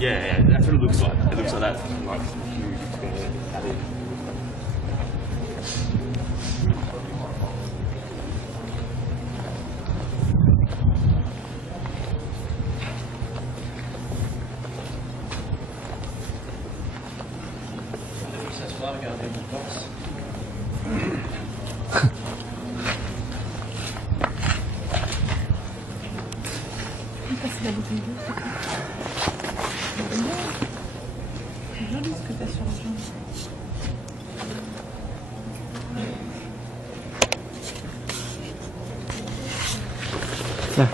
Yeah, that's what it looks like. It looks like that. Like, huge expansion. C'est joli ce que tu as sur la jambe. Là.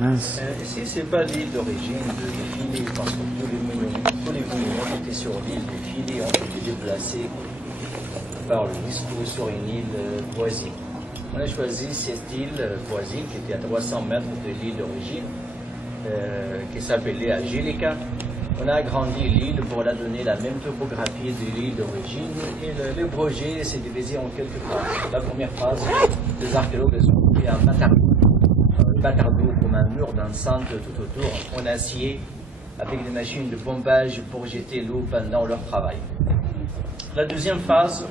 Mince. Ici, c'est pas l'île d'origine de Philly, parce que tous les monuments qui étaient sur l'île de Philly ont été déplacés par l'UNESCO sur une île voisine. On a choisi cette île voisine qui était à 300 mètres de l'île d'origine, qui s'appelait Angelica. On a agrandi l'île pour la donner la même topographie de l'île d'origine et le projet s'est divisé en quelques phases. La première phase, les archéologues ont fait un batardeau comme un mur d'enceinte tout autour en acier avec des machines de pompage pour jeter l'eau pendant leur travail. La deuxième phase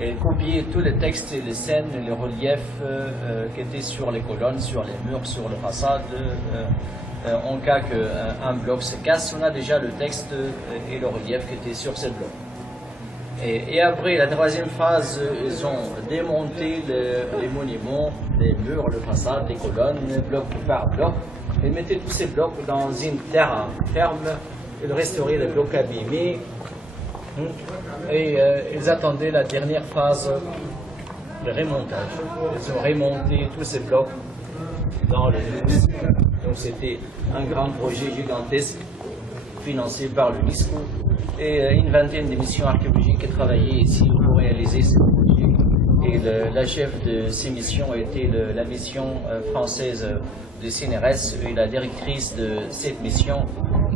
est copier tous les textes, les scènes, les reliefs qui étaient sur les colonnes, sur les murs, sur les façades. En cas qu'un bloc se casse, on a déjà le texte et le relief qui étaient sur ce bloc. Et après, la troisième phase, ils ont démonté les monuments, les murs, les façades, les colonnes, bloc par bloc, et mettaient tous ces blocs dans une terre ferme, ils restauraient les blocs abîmés, et ils attendaient la dernière phase de remontage. Ils ont remonté tous ces blocs dans le Nice. Donc c'était un grand projet gigantesque financé par l'UNESCO et une vingtaine de missions archéologiques qui travaillaient ici pour réaliser ce projet. Et la chef de ces missions était la mission française de CNRS et la directrice de cette mission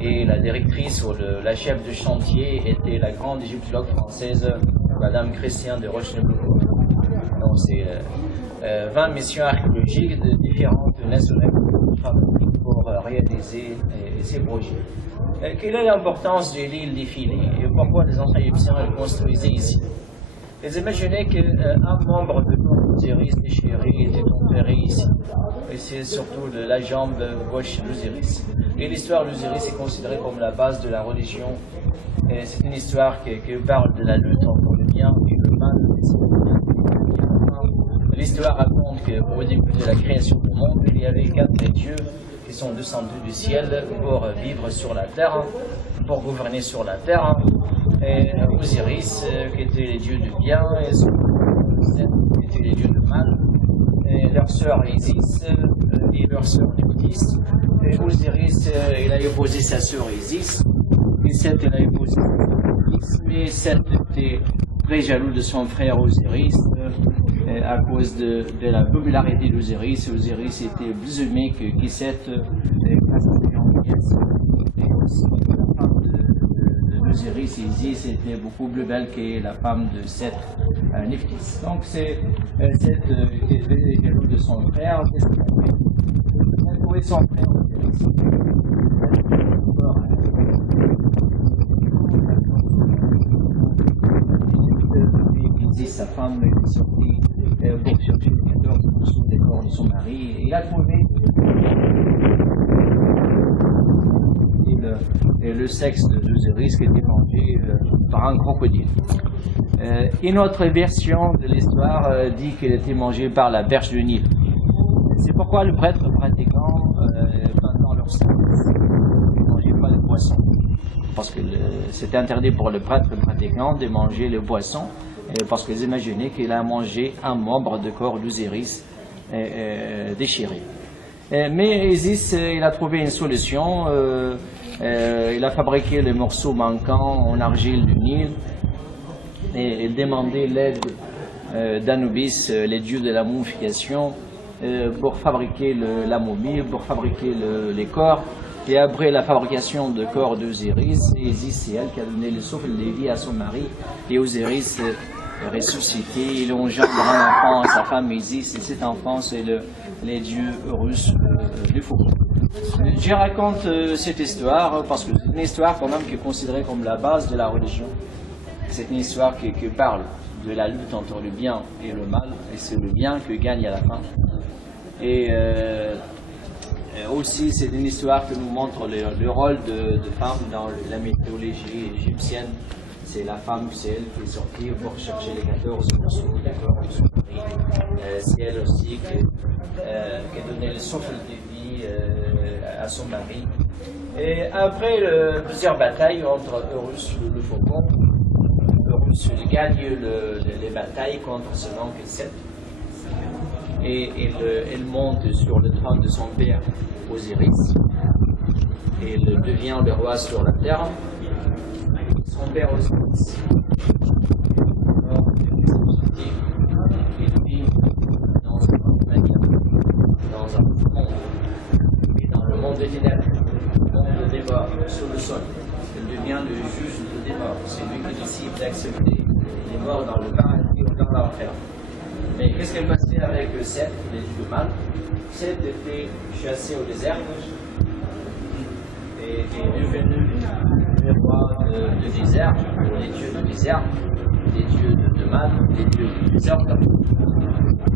et la directrice ou la chef de chantier était la grande égyptologue française Madame Christiane de Roche-Neblou. Donc c'est 20 missions archéologiques de différentes nationalités pour réaliser ces projets. Quelle est l'importance de l'île des Filets et pourquoi les anciens égyptiens le construisaient ici? Ils imaginaient qu'un membre de l'Osiris déchiré était enterré ici. Et c'est surtout la jambe gauche de l'Osiris. Et l'histoire de l'Osiris est considérée comme la base de la religion. C'est une histoire qui parle de la lutte entre le bien et le mal. L'histoire raconte qu'au début de la création du monde, il y avait 4 dieux qui sont descendus du ciel pour vivre sur la terre, pour gouverner sur la terre. Et Osiris, qui était les dieux du bien, et Seth, qui était les dieux du mal, et leur sœur Isis, et leur sœur Néphthys. Et Osiris, il a épousé sa sœur Isis, et Seth, il a épousé sa sœur Néphthys, mais Seth était très jaloux de son frère Osiris, à cause de la popularité d'Osiris. Osiris était plus aimé que Seth grâce à ses gentillesses. Et aussi la femme d'Osiris, Isis, était beaucoup plus belle que la femme de Seth, Néphthys. Donc c'est Seth qui était jaloux de son frère. Il a trouvé son frère Osiris. Isis, sa femme, est sortie pour chercher les 14 morceaux des corps de son mari. Et il a trouvé le sexe d'Osiris qui était mangé par un crocodile. Une autre version de l'histoire dit qu'il était mangé par la berge du Nil. C'est pourquoi le prêtre pratiquant, pendant leur service, ne mangeait pas le poisson. Parce que c'était interdit pour le prêtre pratiquant de manger le poisson. Parce qu'ils imaginaient qu'il a mangé un membre du corps d'Osiris déchiré. Mais Isis, il a trouvé une solution. Il a fabriqué les morceaux manquants en argile du Nil et demandé l'aide d'Anubis, les dieux de la momification, pour fabriquer la momie, pour fabriquer les corps. Et après la fabrication de corps d'Osiris, Isis, c'est elle qui a donné le souffle de vie à son mari. Et Osiris ressuscité, il engendre un enfant à sa femme Isis, et cet enfant, c'est les dieux russes du faucon. Je raconte cette histoire parce que c'est une histoire quand même qui est considérée comme la base de la religion. C'est une histoire qui parle de la lutte entre le bien et le mal, et c'est le bien qui gagne à la fin. Et aussi, c'est une histoire qui nous montre le rôle de femme dans la mythologie égyptienne. C'est la femme, c'est elle qui est sortie pour chercher les 14 morceaux du corps de son mari. C'est elle aussi qui a donné le souffle de vie à son mari. Et après plusieurs batailles entre Horus le faucon, Horus gagne les batailles contre son oncle Seth. Et elle monte sur le trône de son père Osiris. Et il devient le roi sur la terre. Son père Osiris, il vit dans un monde, et dans le monde des ténèbres, le monde de débat, sur le sol. Il devient le juge de débat. C'est lui qui décide d'accepter les morts dans le paradis ou dans l'enfer. Mais qu'est-ce qu'elle passait avec Seth, les dieux mal? Seth était chassé au désert et est devenu le roi du désert, les dieux du désert, les dieux de mal, les dieux du désordre.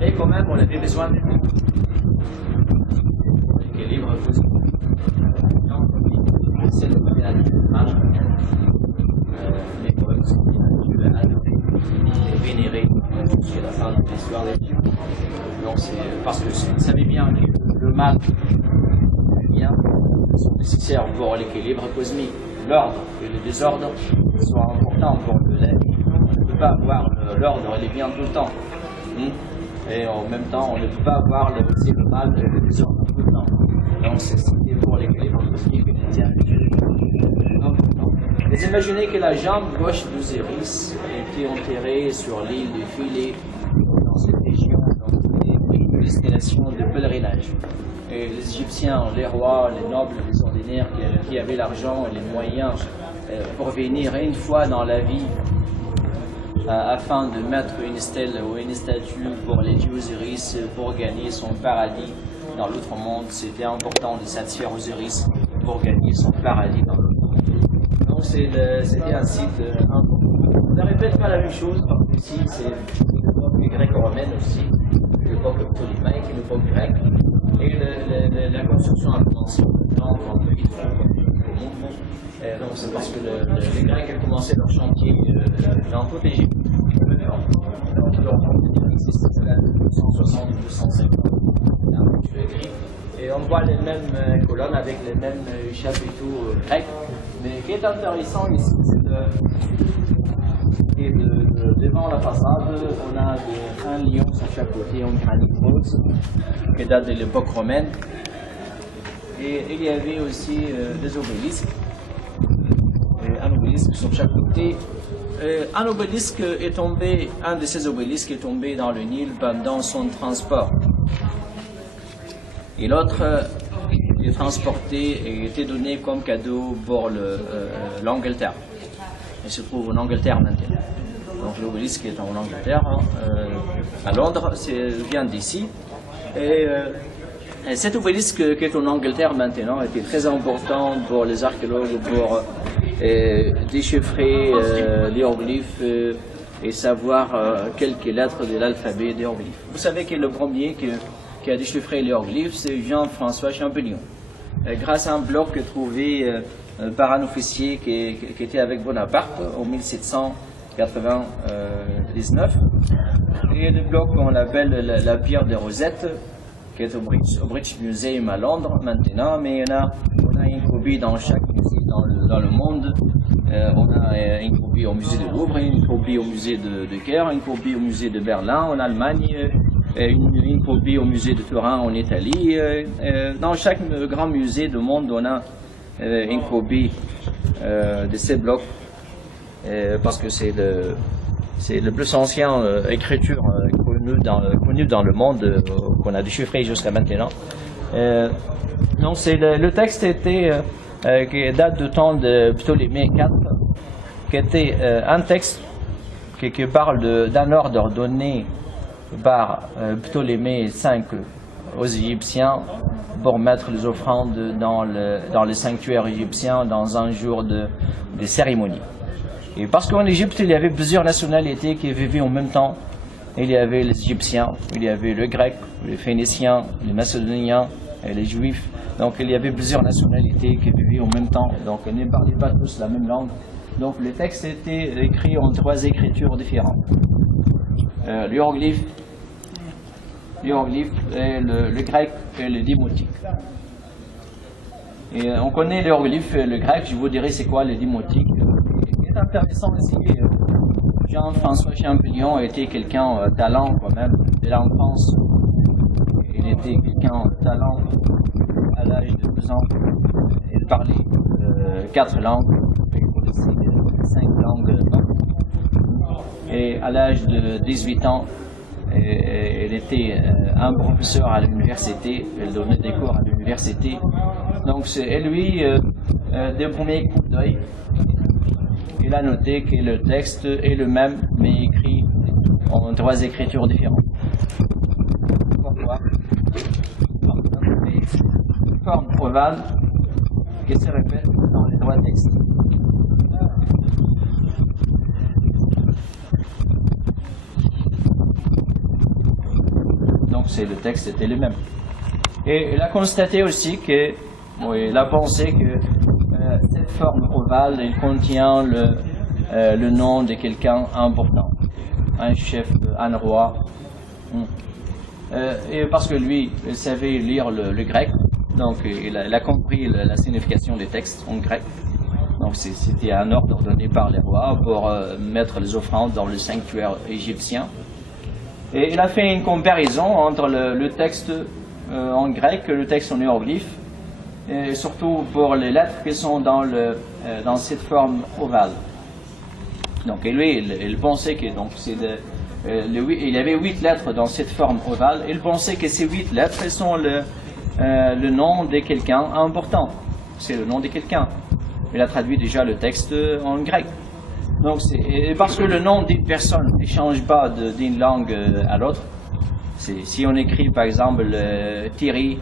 Et quand même, on avait besoin de lui. L'équilibre positif. Donc, c'est le premier dieu mal, mais quand même, c'est un dieu adoré et vénéré jusqu'à la fin de l'histoire des dieux. Donc, c'est parce que vous savez bien que le mal et le bien sont nécessaires pour l'équilibre cosmique. L'ordre et le désordre sont importants pour la vie. On ne peut pas avoir l'ordre et les biens tout le temps. Et en même temps, on ne peut pas avoir aussi le mal et le désordre tout le temps. Donc c'est pour l'équilibre cosmique qui est important. Vous imaginez que la jambe gauche d'Osiris était enterrée sur l'île de Philae, dans cette région, dans une destination de pèlerinage. Et les Égyptiens, les rois, les nobles, les ordinaires qui avaient l'argent et les moyens pour venir une fois dans la vie afin de mettre une stèle ou une statue pour les dieux Osiris pour gagner son paradis dans l'autre monde. C'était important de satisfaire Osiris pour gagner son paradis dans l'autre monde. Donc c'était un site important. On ne répète pas la même chose parce que ici c'est l'époque gréco-romaine aussi, l'époque ptolémaïque et l'époque grecque. Et la construction a commencé maintenant dans le pays de donc c'est parce que les Grecs ont commencé leur chantier dans toute l'Égypte. Donc leur chantier existe de 260 ou 250 et on voit les mêmes colonnes avec les mêmes chapiteaux grecs. Mais ce qui est intéressant ici, c'est devant la façade, on a un lion sur chaque côté en granit rose qui date de l'époque romaine. Et il y avait aussi des obélisques, un obélisque sur chaque côté. Un obélisque est tombé, un de ces obélisques est tombé dans le Nil pendant son transport. Et l'autre est transporté et était donné comme cadeau pour l'Angleterre. Il se trouve en Angleterre maintenant. Donc l'obélisque est en Angleterre, à Londres, vient d'ici. Et cet obélisque qui est en Angleterre maintenant était très important pour les archéologues pour déchiffrer les hiéroglyphes et savoir quelques lettres de l'alphabet des hiéroglyphes. Vous savez que le premier qui a déchiffré les hiéroglyphes, c'est Jean-François Champollion. Grâce à un bloc trouvé par un officier qui était avec Bonaparte en 1799. Et le bloc qu'on appelle la pierre de Rosette, qui est au British Museum à Londres maintenant, mais on a une copie dans chaque musée dans le monde. On a une copie au musée de Louvre, une copie au musée de Caire, une copie au musée de Berlin en Allemagne, une copie au musée de Turin en Italie. Dans chaque grand musée du monde, on a une copie de ces blocs parce que c'est le plus ancien écriture connue dans le monde qu'on a déchiffré jusqu'à maintenant. Donc le texte qui date du temps de Ptolémée IV, qui était un texte qui parle d'un ordre donné par Ptolémée V aux Égyptiens pour mettre les offrandes dans les sanctuaires égyptiens dans un jour de cérémonie. Et parce qu'en Égypte, il y avait plusieurs nationalités qui vivaient en même temps. Il y avait les Égyptiens, il y avait les Grecs, les Phéniciens, les Macédoniens et les Juifs. Donc il y avait plusieurs nationalités qui vivaient en même temps. Donc ils ne parlaient pas tous la même langue. Donc le texte était écrit en 3 écritures différentes. L'hiéroglyphe, et le grec et le démotique. Et on connaît l'hiéroglyphe et le grec, je vous dirai c'est quoi le démotique. Ce qui est intéressant aussi, Jean-François Champollion était quelqu'un talent quand même, dès l'enfance. Il était quelqu'un talent à l'âge de 12 ans. Il parlait 4 langues, il connaissait 5 langues. Et à l'âge de 18 ans, il était un professeur à l'université, il donnait des cours à l'université. Donc c'est lui, des premiers coups d'œil, il a noté que le texte est le même, mais écrit en 3 écritures différentes. Pourquoi? Une forme ovale qui se répète dans les 3 textes. Donc le texte était le même. Et il a constaté aussi que, il a pensé que cette forme ovale, il contient le nom de quelqu'un important, un chef, un roi. Et parce que lui, il savait lire le grec, donc il a compris la signification des textes en grec. Donc c'était un ordre donné par les rois pour mettre les offrandes dans le sanctuaire égyptien. Et il a fait une comparaison entre le texte en grec et le texte en hiéroglyphe, et surtout pour les lettres qui sont dans cette forme ovale. Donc, et lui, il pensait que il y avait 8 lettres dans cette forme ovale. Il pensait que ces 8 lettres sont le nom de quelqu'un important. C'est le nom de quelqu'un. Il a traduit déjà le texte en grec. Donc, parce que le nom d'une personne ne change pas d'une langue à l'autre. Si on écrit par exemple Thierry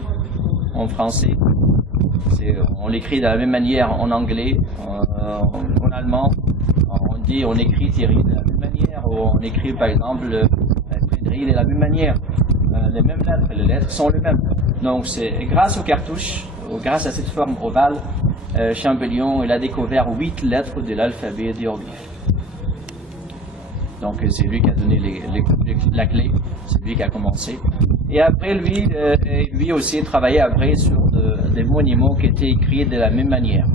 en français, on l'écrit de la même manière en anglais, en allemand, on écrit Thierry de la même manière, ou on écrit par exemple Frédéric de la même manière. Les mêmes lettres, les lettres sont les mêmes. Donc c'est grâce aux cartouches, grâce à cette forme ovale, Champollion il a découvert 8 lettres de l'alphabet hiéroglyphe. Donc c'est lui qui a donné la clé, c'est lui qui a commencé. Et après lui aussi travaillait après sur des monuments qui étaient écrits de la même manière.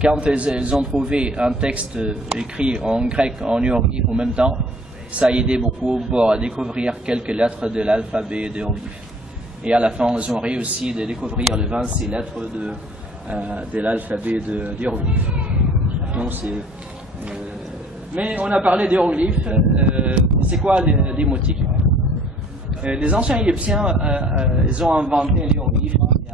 Quand ils ont trouvé un texte écrit en grec, en hiéroglyphe en même temps, ça a aidé beaucoup pour découvrir quelques lettres de l'alphabet hiéroglyphe. Et à la fin, ils ont réussi de découvrir les 26 lettres de l'alphabet hiéroglyphe. Donc mais on a parlé d'hiéroglyphes. C'est quoi les démotiques? Les anciens Égyptiens, ils ont inventé l'hiéroglyphe